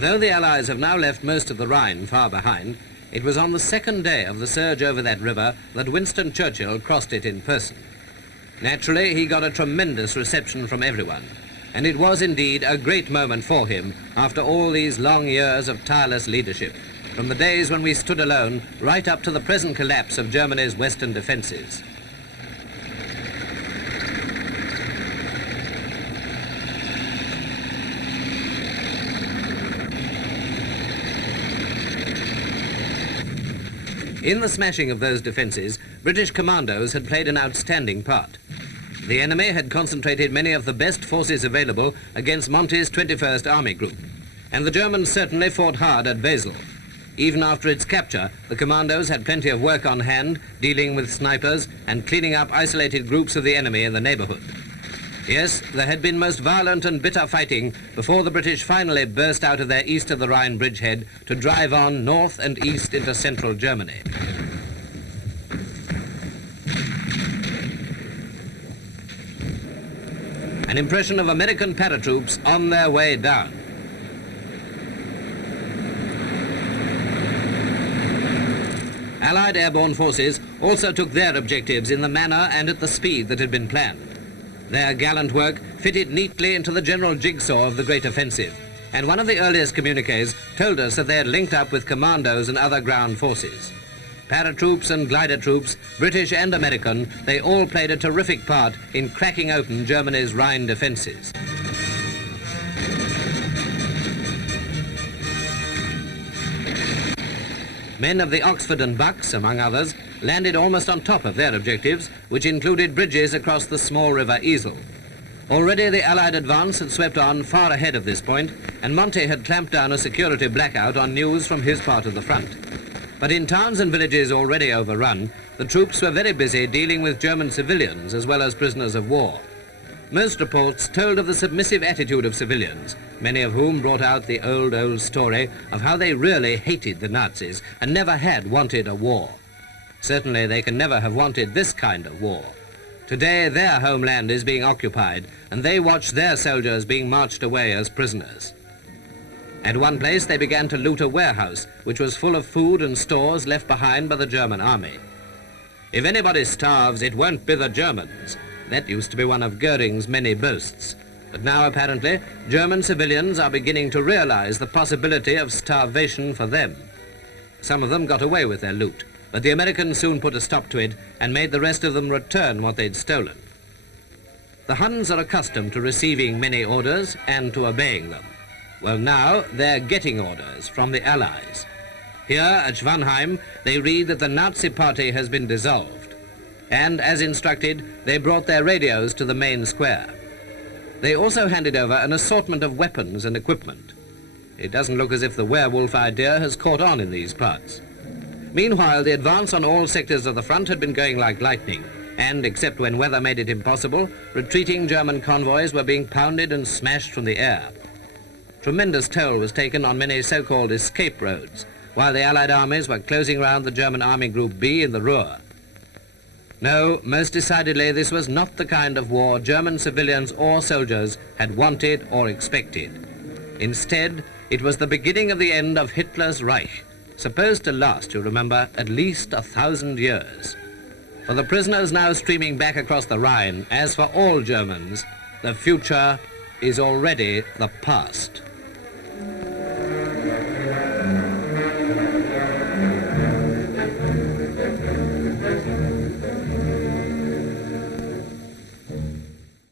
Though the Allies have now left most of the Rhine far behind, it was on the second day of the surge over that river that Winston Churchill crossed it in person. Naturally, he got a tremendous reception from everyone, and it was indeed a great moment for him after all these long years of tireless leadership, from the days when we stood alone right up to the present collapse of Germany's western defences. In the smashing of those defences, British commandos had played an outstanding part. The enemy had concentrated many of the best forces available against Monty's 21st Army Group, and the Germans certainly fought hard at Basel. Even after its capture, the commandos had plenty of work on hand, dealing with snipers and cleaning up isolated groups of the enemy in the neighbourhood. Yes, there had been most violent and bitter fighting before the British finally burst out of their east of the Rhine bridgehead to drive on north and east into central Germany. An impression of American paratroops on their way down. Allied airborne forces also took their objectives in the manner and at the speed that had been planned. Their gallant work fitted neatly into the general jigsaw of the great offensive, and one of the earliest communiques told us that they had linked up with commandos and other ground forces. Paratroops and glider troops, British and American, they all played a terrific part in cracking open Germany's Rhine defences. Men of the Oxford and Bucks, among others, landed almost on top of their objectives, which included bridges across the small river Isel. Already the Allied advance had swept on far ahead of this point, and Monty had clamped down a security blackout on news from his part of the front. But in towns and villages already overrun, the troops were very busy dealing with German civilians as well as prisoners of war. Most reports told of the submissive attitude of civilians, many of whom brought out the old story of how they really hated the Nazis and never had wanted a war. Certainly they can never have wanted this kind of war. Today their homeland is being occupied, and they watch their soldiers being marched away as prisoners. At one place they began to loot a warehouse which was full of food and stores left behind by the German army. If anybody starves, it won't be the Germans. That used to be one of Goering's many boasts. But now, apparently, German civilians are beginning to realize the possibility of starvation for them. Some of them got away with their loot, but the Americans soon put a stop to it and made the rest of them return what they'd stolen. The Huns are accustomed to receiving many orders and to obeying them. Well, now they're getting orders from the Allies. Here at Schwanheim, they read that the Nazi party has been dissolved. And, as instructed, they brought their radios to the main square. They also handed over an assortment of weapons and equipment. It doesn't look as if the werewolf idea has caught on in these parts. Meanwhile, the advance on all sectors of the front had been going like lightning, and, except when weather made it impossible, retreating German convoys were being pounded and smashed from the air. Tremendous toll was taken on many so-called escape roads, while the Allied armies were closing round the German Army Group B in the Ruhr. No, most decidedly this was not the kind of war German civilians or soldiers had wanted or expected. Instead, it was the beginning of the end of Hitler's Reich, supposed to last, you remember, at least 1,000 years. For the prisoners now streaming back across the Rhine, as for all Germans, the future is already the past.